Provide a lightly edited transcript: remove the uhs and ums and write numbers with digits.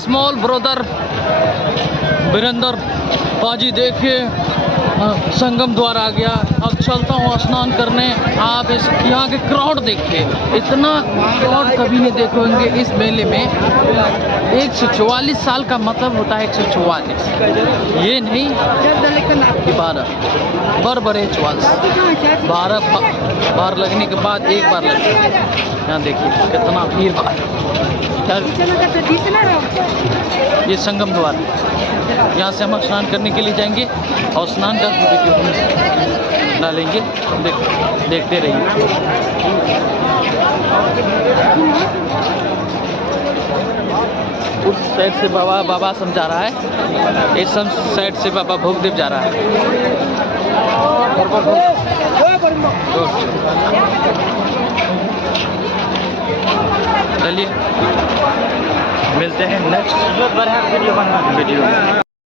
Small brother Virendra पाजी देखिए संगम द्वार आ गया। अब चलता हूँ स्नान करने। आप इस यहाँ के क्राउड देखिए, इतना क्राउड कभी नहीं देखोगे इस मेले में। 144 साल का मतलब होता है 144, ये नहीं कि 12 बार बड़े 44, 12 बार लगने के बाद एक बार लगे। यहाँ देखिए कितना भीड़ भाड़। ये संगम द्वार, यहाँ से हम स्नान करने के लिए जाएंगे और स्नान का वीडियो डालेंगे। देखते रहिए। उस साइड से बाबा समझा रहा है, इस साइड से बाबा भोगदेव जा रहा है। चलिए मिलते हैं नेक्स्ट वीडियो।